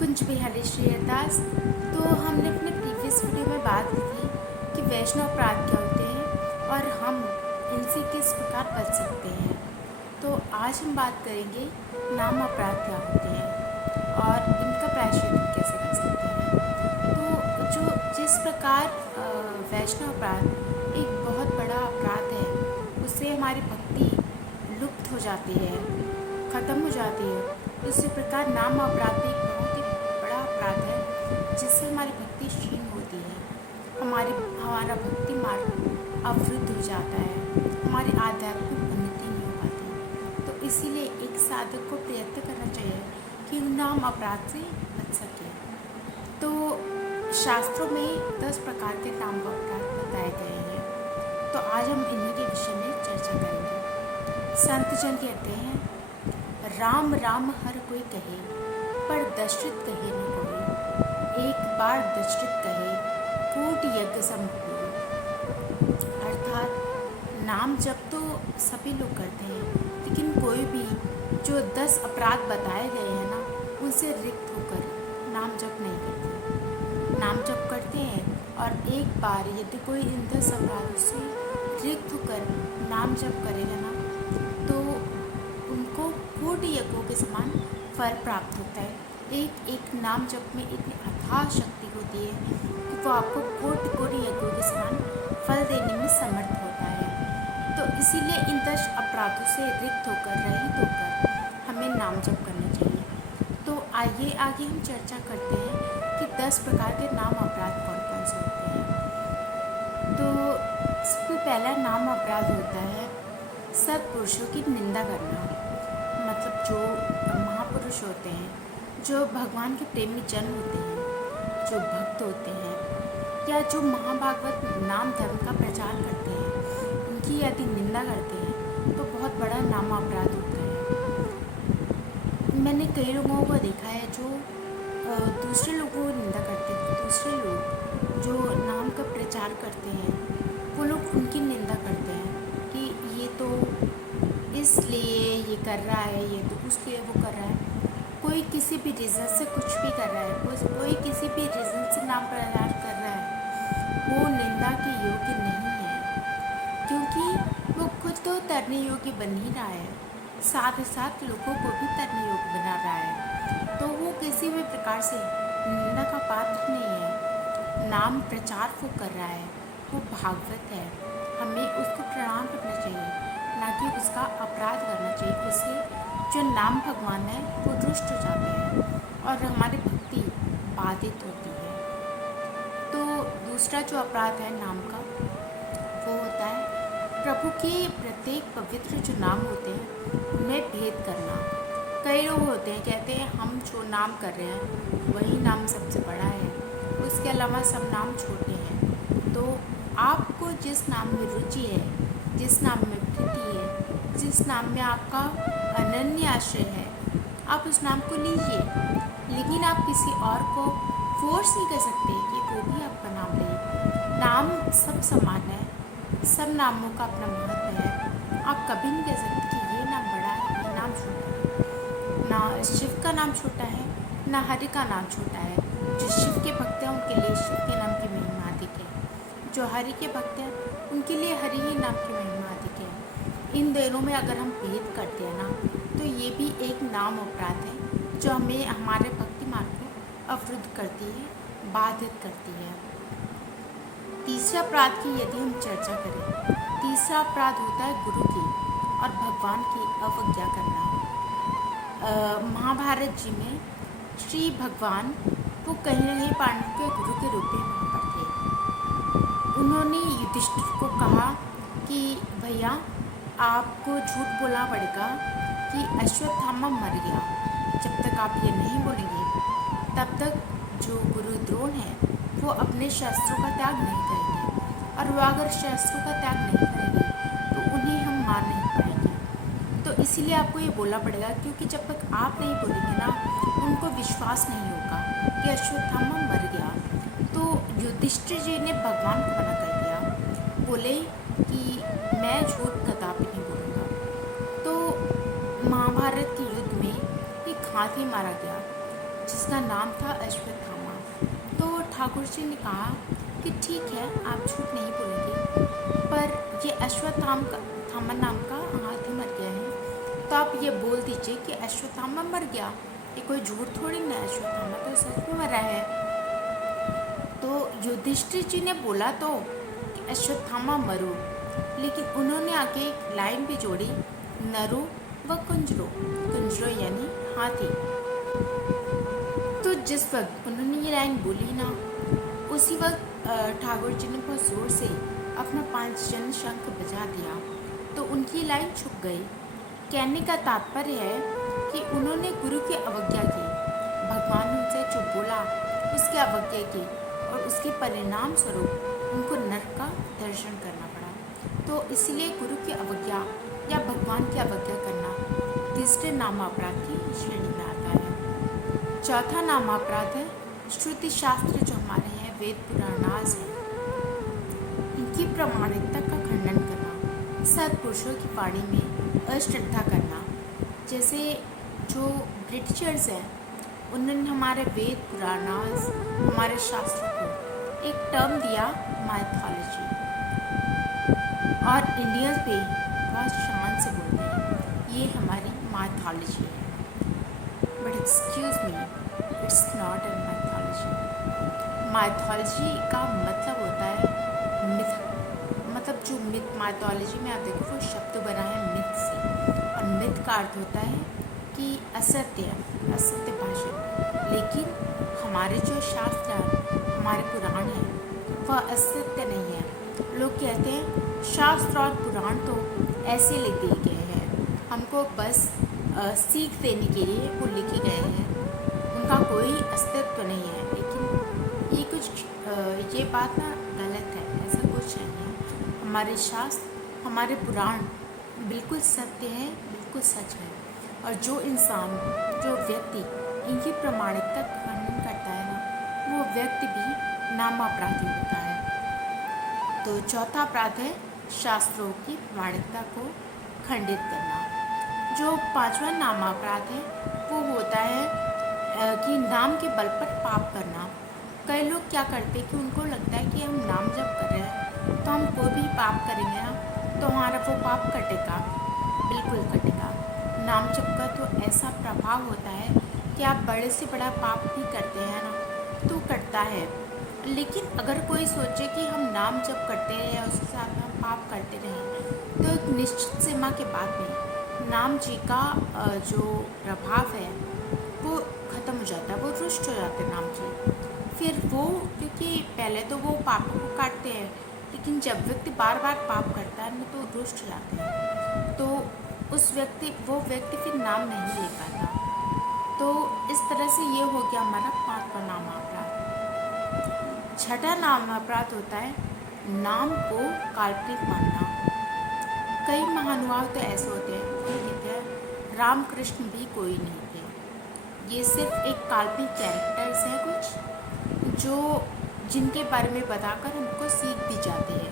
कुंज बिहारी श्रेयदास। तो हमने अपने प्रीवियस वीडियो में बात की थी कि वैष्णव अपराध क्या होते हैं और हम इनसे किस प्रकार बच सकते हैं। तो आज हम बात करेंगे नाम अपराध क्या होते हैं और इनका प्रायश्चित कैसे कर सकते हैं। तो जिस प्रकार वैष्णव अपराध एक बहुत बड़ा अपराध है, उससे हमारी भक्ति लुप्त हो जाती है, ख़त्म हो जाती है। उसी प्रकार नाम अपराध भी एक बहुत ही बड़ा अपराध है जिससे हमारी भक्ति क्षीण होती है, हमारा भक्ति मार्ग अवरुद्ध हो जाता है, हमारी आध्यात्मिक उन्नति नहीं हो पाती। तो इसीलिए एक साधक को प्रयत्न करना चाहिए कि नाम अपराध से बच सके। तो शास्त्रों में 10 प्रकार के नाम अपराध बताए गए हैं। तो आज हम इन्हीं के विषय में चर्चा करेंगे। संत जन कहते हैं, राम राम हर कोई कहे, पर दशरथ कहे न कोई। एक बार दशरथ कहे, कोटि यज्ञ सम होई। अर्थात नाम जप तो सभी लोग करते हैं, लेकिन कोई भी जो 10 अपराध बताए गए हैं ना, उनसे रिक्त होकर नाम जप नहीं करते। नाम जप करते हैं और एक बार यदि कोई इन 10 अपराधों से रिक्त होकर नाम जप करेगा ना, तो उनको कोटि यज्ञों के समान फल प्राप्त होता है। एक एक नाम जप में इतनी अथाह शक्ति होती है कि वो आपको कोटि कोटि यज्ञों के समान फल देने में समर्थ होता है। तो इसीलिए इन 10 अपराधों से रिक्त होकर, रहित होकर हमें नाम जप करना चाहिए। तो आइए आगे हम चर्चा करते हैं कि 10 प्रकार के नाम अपराध कौन कौन से होते हैं। तो सबसे पहला नाम अपराध होता है सत्पुरुषों की निंदा करना। मतलब जो महापुरुष होते हैं, जो भगवान के प्रेमी जन होते हैं, जो भक्त होते हैं, या जो महाभागवत नाम धर्म का प्रचार करते हैं, उनकी यदि निंदा करते हैं तो बहुत बड़ा नाम अपराध होता है। मैंने कई लोगों को देखा है जो दूसरे लोगों को निंदा करते हैं। दूसरे लोग जो नाम का प्रचार करते हैं, वो लोग उनकी निंदा करते हैं कि ये तो इसलिए ये कर रहा है, ये तो उसलिए वो कर रहा है। कोई किसी भी रीज़न से कुछ भी कर रहा है, कोई किसी भी रीज़न से नाम प्रचार कर रहा है, वो निंदा के योग्य नहीं है, क्योंकि वो खुद तो तरने योग्य बन ही रहा है, साथ ही साथ लोगों को भी तरने योग्य बना रहा है। तो वो किसी भी प्रकार से निंदा का पात्र नहीं है। नाम प्रचार वो कर रहा है, वो भागवत है, हमें उसको प्रणाम करना चाहिए, ना कि उसका अपराध करना चाहिए। उससे जो नाम भगवान है वो रुष्ट हो जाते हैं और हमारी भक्ति बाधित होती है। तो दूसरा जो अपराध है नाम का, वो होता है प्रभु के प्रत्येक पवित्र जो नाम होते हैं उनमें भेद करना। कई लोग होते हैं, कहते हैं हम जो नाम कर रहे हैं वही नाम सबसे बड़ा है, उसके अलावा सब नाम छोटे हैं। तो आपको जिस नाम में रुचि है, जिस नाम में प्रीति है, जिस नाम में आपका अनन्य आश्रय है, आप उस नाम को लीजिए, लेकिन आप किसी और को फोर्स नहीं कर सकते कि वो भी आपका नाम ले। नाम सब समान है, सब नामों का अपना महत्व है। आप कभी नहीं कह सकते कि ये नाम बड़ा है, ये नाम छोटा है। ना शिव का नाम छोटा है, ना हरि का नाम छोटा है। जो शिव के भक्त हैं उनके लिए शिव के नाम की महिमा अधिक है, जो हरि के भक्त हैं उनके लिए हरि ही नाम की महिमा अधिक है। इन दोनों में अगर हम भेद करते हैं ना, तो ये भी एक नाम अपराध है जो हमें हमारे भक्ति मार्ग को अवरुद्ध करती है, बाधित करती है। तीसरे अपराध की यदि हम चर्चा करें, तीसरा अपराध होता है गुरु की और भगवान की अवज्ञा करना। महाभारत जी में श्री भगवान वो कहीं ना कहीं पांडव के गुरु के रूप में वहाँ पर थे। उन्होंने युधिष्ठिर को कहा कि भैया आपको झूठ बोलना पड़ेगा कि अश्वत्थामा मर गया। जब तक आप ये नहीं बोलेंगे तब तक जो गुरु द्रोण है वो अपने शस्त्रों का त्याग नहीं करेंगे, और वो अगर शस्त्रों का त्याग नहीं करेंगे तो उन्हें हम मार नहीं पाएंगे। तो इसीलिए आपको ये बोलना पड़ेगा, क्योंकि जब तक आप नहीं बोलेंगे ना, उनको विश्वास नहीं होगा कि अश्वत्थामा मर गया। तो युधिष्ठिर जी ने भगवान को मना कर दिया, बोले कि मैं झूठ कदापि नहीं बोलूँगा। तो महाभारत के युद्ध में एक हाथी मारा गया। जिसका नाम था अश्वत्थामा। तो ठाकुर जी ने कहा कि ठीक है, आप झूठ नहीं बोलेंगे, पर ये थामा नाम का हाथी मर गया है, तो आप ये बोल दीजिए कि अश्वत्थामा मर गया। ये कोई झूठ थोड़ी ना है, अश्वत्थामा तो सच में मरा है। तो युधिष्ठिर जी ने बोला तो कि अश्वत्थामा मरो, लेकिन उन्होंने आगे एक लाइन भी जोड़ी, नरो व कुंजरो। कुंजरो यानी हाथी। तो जिस वक्त उन्होंने ये लाइन बोली ना, उसी वक्त ठाकुर जी ने बहुत ज़ोर से अपना 5 जन शंख बजा दिया, तो उनकी लाइन छुप गई। कहने का तात्पर्य है कि उन्होंने गुरु की अवज्ञा की, भगवान उनसे जो बोला उसकी अवज्ञा की, और उसके परिणाम स्वरूप उनको नरक का दर्शन करना पड़ा। तो इसलिए गुरु की अवज्ञा या भगवान की अवज्ञा करना तीसरे नाम अपराध की श्रेणी में आता है। चौथा नाम अपराध है श्रुति शास्त्र, जो हमारे हैं वेद पुराणास है, इनकी प्रामाणिकता का खंडन करना, सत्पुरुषों की वाणी में अश्रद्धा करना। जैसे जो ब्रिटिशर्स हैं, उन्होंने हमारे वेद पुराणास, हमारे शास्त्रों को एक टर्म दिया माइथोलॉजी, और इंडियंस भी बहुत शान से बोलते हैं ये हमारी माइथोलॉजी है। But excuse me, it's not an mythology. Mythology का मतलब होता है मिथ, मतलब जो मिथ, माइथोलॉजी में आप देखो वो शब्द बना है मिथ से, और मिथ का अर्थ होता है कि असत्य, असत्य भाषण। लेकिन हमारे जो शास्त्र हैं, हमारे पुराण हैं, वह असत्य नहीं है। लोग कहते हैं शास्त्र और पुराण तो ऐसे लिख दिए गए हैं, हमको बस सीख देने के लिए वो लिखे गए हैं, उनका कोई अस्तित्व नहीं है। लेकिन ये ये बात ना गलत है, ऐसा कुछ नहीं है। हमारे शास्त्र, हमारे पुराण बिल्कुल सत्य है, बिल्कुल सच है। और जो इंसान, जो व्यक्ति इनकी प्रामाणिकता का खंडन करता है ना, वो व्यक्ति भी नामापराधी होता है। तो चौथा अपराध है शास्त्रों की प्रामाणिकता को खंडित करना। जो पांचवा नामापराध है वो होता है कि नाम के बल पर पाप करना। कई लोग क्या करते हैं कि उनको लगता है कि हम नाम जप कर रहे हैं तो हम कोई भी पाप करेंगे ना तो हमारा वो पाप कटेगा, बिल्कुल कटेगा। नाम जप का तो ऐसा प्रभाव होता है कि आप बड़े से बड़ा पाप भी करते हैं ना तो कटता है। लेकिन अगर कोई सोचे कि हम नाम जप करते रहे या उसके साथ हम पाप करते रहे तो एक निश्चित सीमा के बाद में नाम जी का जो प्रभाव है वो ख़त्म हो जाता है, वो रुष्ट हो जाते हैं नाम जी। फिर वो, क्योंकि पहले तो वो पापों को काटते हैं, लेकिन जब व्यक्ति बार बार पाप करता है ना तो रुष्ट हो जाते हैं, तो वो व्यक्ति फिर नाम नहीं ले पाता। तो इस तरह से ये हो गया हमारा पांचवा नाम अपराध। छठा नाम अपराध होता है नाम को काल्पनिक मानना। कई महानुभाव तो ऐसे होते हैं, वो कहते हैं रामकृष्ण भी कोई नहीं थे, ये सिर्फ एक काल्पनिक कैरेक्टर्स हैं कुछ जो जिनके बारे में बताकर हमको सीख दी जाती है।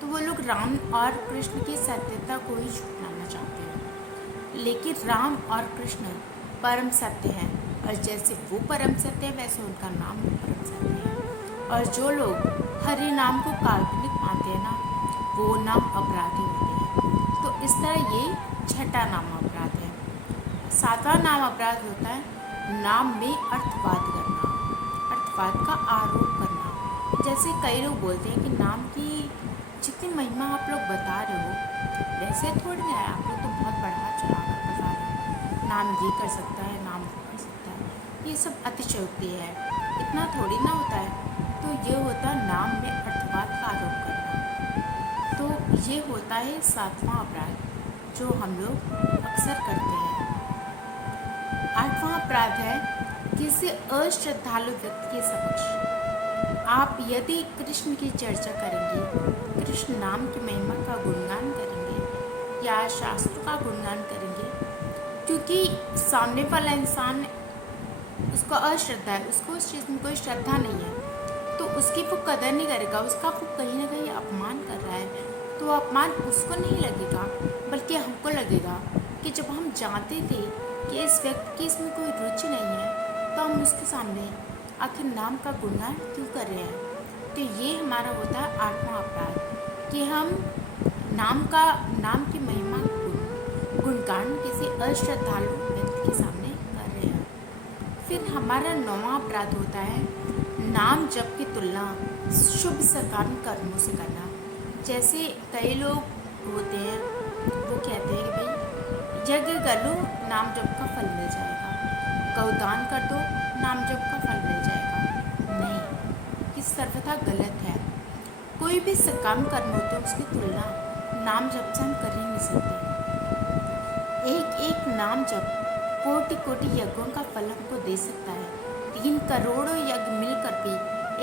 तो वो लोग राम और कृष्ण की सत्यता को ही छुपाना चाहते हैं, लेकिन राम और कृष्ण परम सत्य हैं, और जैसे वो परम सत्य है वैसे उनका नाम भी परम सत्य है। और जो लोग हरि नाम को काल्पनिक मानते हैं ना, वो नाम अपराधी होते हैं। तो इस तरह ये छठा नाम अपराध है। सातवां नाम अपराध होता है नाम में अर्थवाद करना, अर्थवाद का आरोप करना। जैसे कई लोग बोलते हैं कि नाम की जितनी महिमा आप लोग बता रहे हो वैसे थोड़ी है, आप लोग तो बहुत बढ़ा चढ़ा कर बता रहे हो, नाम ये कर सकता है, नाम वो कर सकता है, ये सब अतिशयोक्ति है, इतना थोड़ी ना होता है। तो ये होता है नाम में अर्थवाद का आरोप करना। तो ये होता है सातवां अपराध जो हम लोग अक्सर करते हैं। आठवां अपराध है किसी अश्रद्धालु व्यक्ति के समक्ष आप यदि कृष्ण की चर्चा करेंगे, कृष्ण नाम की महिमा का गुणगान करेंगे या शास्त्रों का गुणगान करेंगे, क्योंकि सामने वाला इंसान उसको अश्रद्धा है, उसको उस चीज़ में कोई श्रद्धा नहीं है, तो उसकी वो कदर नहीं करेगा, उसका वो कहीं ना कहीं अपमान कर रहा है। तो अपमान उसको नहीं लगेगा बल्कि हमको लगेगा कि जब हम जानते थे कि इस व्यक्ति की इसमें कोई रुचि नहीं है, हम उसके सामने आखिर नाम का गुणगान क्यों कर रहे हैं। तो ये हमारा होता है आठवां अपराध कि हम नाम की महिमा गुणगान किसी अश्रद्धालु व्यक्ति के सामने कर रहे हैं। फिर हमारा नौवां अपराध होता है नाम जप की तुलना शुभ सकाम कर्मों से करना। जैसे कई लोग होते हैं, वो कहते हैं कि भाई यज्ञ कर लो, नाम जप का फल मिल जाएगा, गौदान कर दो, नाम जप का फल मिल जाएगा। नहीं, ये सर्वथा गलत है। कोई भी सकाम कर्म हो तो उसकी तुलना नाम जप से हम कर ही नहीं सकते। एक एक नाम जप कोटि कोटि यज्ञों का फल हमको दे सकता है। 3 करोड़ों यज्ञ मिलकर भी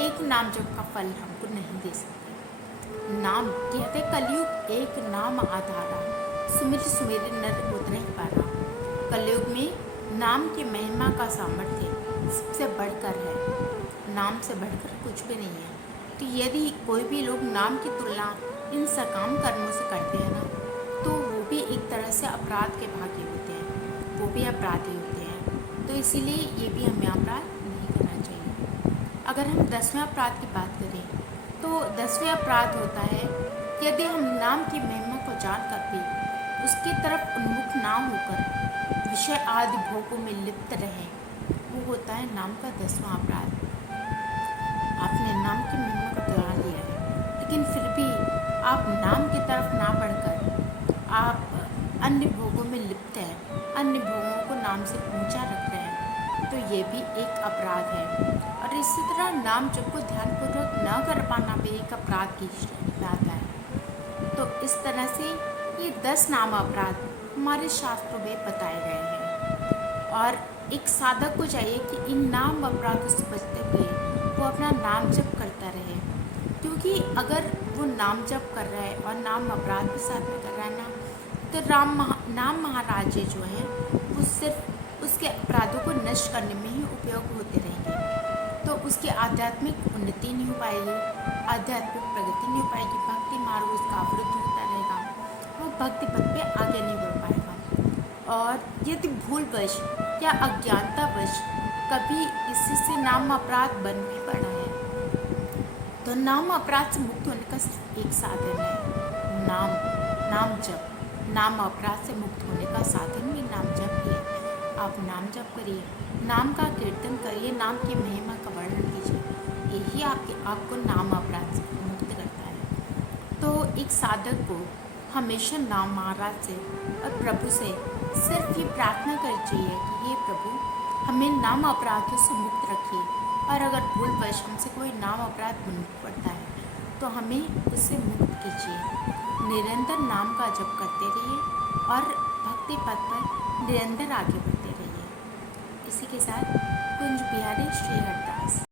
एक नाम जप का फल हमको नहीं दे सकते। नाम कहते कलयुग एक नाम आधारा, सुमिर सुमिर नर उतरे पारा। कलयुग में नाम की महिमा का सामर्थ्य सबसे बढ़कर है, नाम से बढ़कर कुछ भी नहीं है। तो यदि कोई भी लोग नाम की तुलना इन सकाम कर्मों से करते हैं ना, तो वो भी एक तरह से अपराध के भागी होते हैं, वो भी अपराधी होते हैं। तो इसीलिए ये भी हमें अपराध नहीं करना चाहिए। अगर हम 10वें अपराध की बात करें तो 10वें अपराध होता है यदि हम नाम की महिमा को जानकर भी उसकी तरफ उन्मुख ना होकर विषय आदि भोगों में लिप्त रहे, वो होता है नाम का 10वां अपराध। आपने नाम की महिमा को जान लिया है, लेकिन फिर भी आप नाम की तरफ ना बढ़कर आप अन्य भोगों में लिप्त हैं, अन्य भोगों को नाम से ऊंचा रख रहे हैं, तो ये भी एक अपराध है। और इसी तरह नाम जप को ध्यानपूर्वक न कर पाना भी एक अपराध की श्रेणी में आता है। तो इस तरह से ये 10 नाम अपराध हमारे शास्त्रों में बताए गए हैं। और एक साधक को चाहिए कि इन नाम अपराधों से बचते हुए वो अपना नाम जप करता रहे, क्योंकि अगर वो नाम जप कर रहा है और नाम अपराध के साथ में कर रहा है ना, तो नाम महाराजे जो हैं वो सिर्फ उसके अपराधों को नष्ट करने में ही उपयोग होते रहेंगे। तो उसकी आध्यात्मिक उन्नति नहीं हो पाएगी, आध्यात्मिक प्रगति नहीं हो पाएगी, भक्ति मार्ग उसका अवरुद्ध होता रहेगा, वो भक्ति पथ पे आगे नहीं बढ़ पाएगा। और यदि भूलवश या अज्ञानतावश कभी किसी से नाम अपराध बन भी पड़ा है, तो नाम अपराध से मुक्त होने का सिर्फ एक साधन है, नाम जप। नाम अपराध से मुक्त होने का साधन भी नाम जप ही है। आप नाम जप करिए, नाम का कीर्तन करिए, नाम की महिमा का वर्णन कीजिए, यही आपको नाम अपराध से मुक्त करता है। तो एक साधक को हमेशा नाम महाराज से और प्रभु से सिर्फ ये प्रार्थना करनी चाहिए कि ये प्रभु हमें नाम अपराधों से मुक्त रखिए, और अगर भूलवश हमसे कोई नाम अपराध बन पड़ता है तो हमें उससे मुक्त कीजिए। निरंतर नाम का जप करते रहिए और भक्ति पथ पर निरंतर आगे बढ़ते रहिए। इसी के साथ कुंज बिहारी श्री हरि